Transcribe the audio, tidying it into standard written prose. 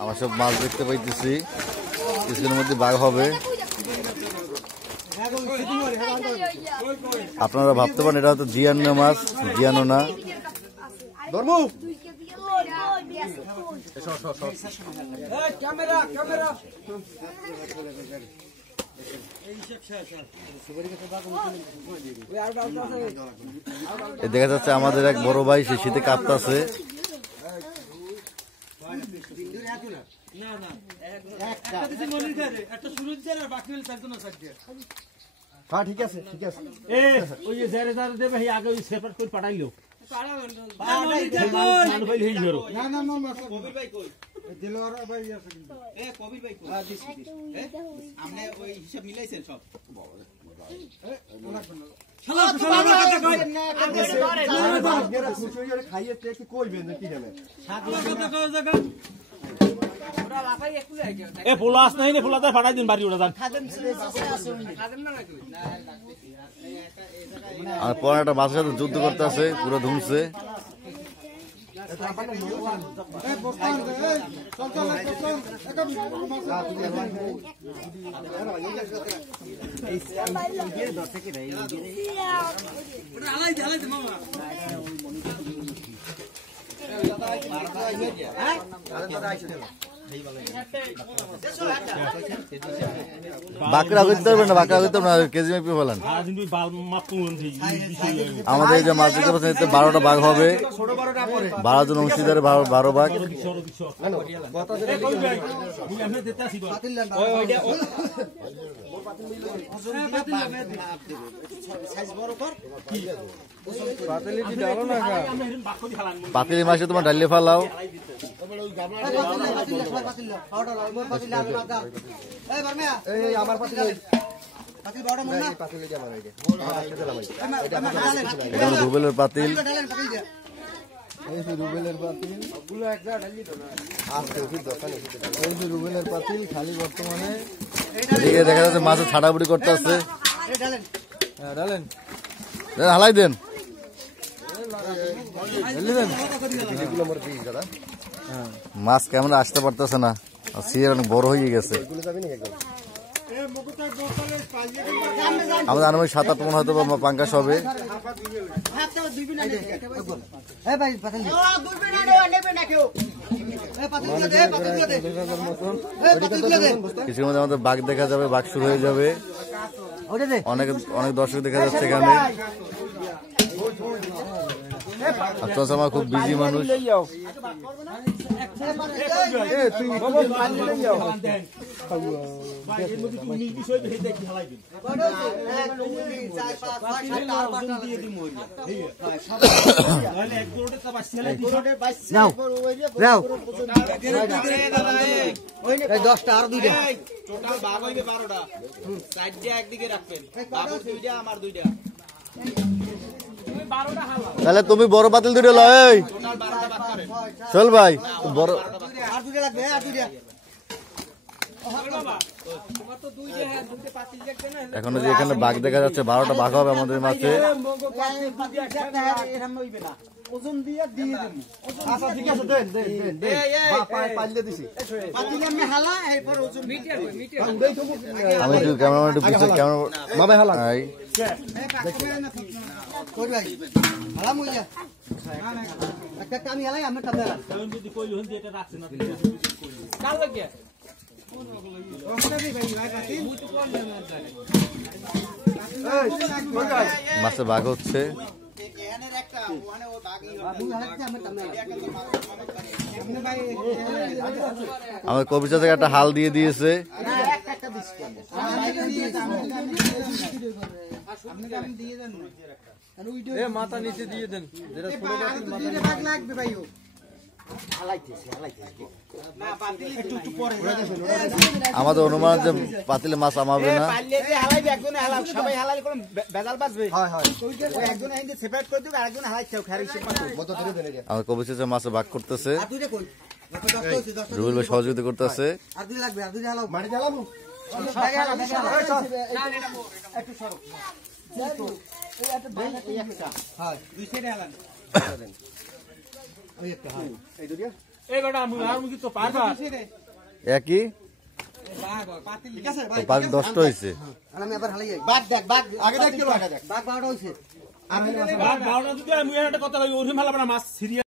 আমরা সব মাছ দেখতে পাইতেছি, কিছুক্ষণের মধ্যে বাঘ হবে। আপনারা ভাবতে পারেন এটা হয়তো জিয়ানো মাছ, জিয়ানো না। দেখা যাচ্ছে আমাদের এক বড় ভাই সে শীতে কাঁপতেছে। ঠিক আছে ঠিক আছে। পাঠাইলো পোলাস নাই রে, পোলাতে ফাটাই দিন বাড়ি ওটা যান। আর পরে একটা মাছের সাথে যুদ্ধ করতে আছে, পুরো ধুমছে। বাঁকড়া করতে পারবেন না, বাঁকড়া করতে না, কেজি মেপে ফেলেন। আমাদের এই যে মাছ দিতে পারছেন, 12টা বাঘ হবে, 12 জন অংশীদারে 12 বাঘ। পাতিলি মাছে তোমার ডালিয়ে ফেলাও। রুবেলের পাতিল, রুবেলের পাতিল খালি বর্তমানে। এদিকে দেখা যাচ্ছে মাছের ছাড়াবুড়ি করতে আসছে। হালাই দেন, মাছ কেমন আসতে পারতেছে না, সিয়ার অনেক বড় হয়ে গেছে। আমাদের আনুমানিক 7-8 মন হয়তো পাঙ্কাশ হবে। কিছুর মধ্যে আমাদের বাঘ দেখা যাবে, বাঘ শুরু হয়ে যাবে। অনেক অনেক দর্শক দেখা যাচ্ছে এখানে। আমার খুব বিজি মানুষ। দশটা আর দুইটা টোটাল বাঘ হইবে 12টা, 4টা একদিকে রাখবেন, বাবুর 2টা আমার 2টা। তাহলে তুমি বড় পাতিল দুটো লয় চল ভাই, বড় আর দুইটা লাগবে, আর দুইটা। এখনো যে এখানে বাঘ দেখা যাচ্ছে, 12টা বাঘ হবে আমাদের মাঝে। ওজন দিয়ে দিয়ে দেব। আচ্ছা ঠিক আছে, দেন দেন দেন দেন। পাইলে দিছি পাতিলে আমি হালা, এরপর ওজন মিটার কই মিটার। আমি একটু ক্যামেরাম্যান একটু পিছে ক্যামেরা মামা হালা ভাই কই ভাই হালা মুইয়া একটা কামি হালাই আমি টাকা হালা কারণ যদি কই হন যে এটা রাখছে না কাল লাগে ওখানে ভাই ভাই পাতি মুই তো কোন না জানে। এই মাছে বাঘ হচ্ছে। আমার কবিতা থেকে একটা হাল দিয়ে দিয়েছে। মাথা নিচে দিয়ে দেন, লাগবে ভাই। আমাদের অনুমান যে পাতিলে মাছ আমাবে না। আমার কবিতা মাছে বাঘ করতেছে, রুবেল ভাই সহযোগিতা করতেছে। এই বেটা আমি কি তো পারবা একই ঠিক আছে ভাই বাঘ 10টা হয়েছে আমি আবার হালাই যাই বাঘ দেখ বাঘ আগে দেখ কি বাঘ দেখ বাঘ 12টা হইছে আর বাঘ 12টা যদি আমি একটা কথা কই ওরে মেলা মাছ সিরিয়াস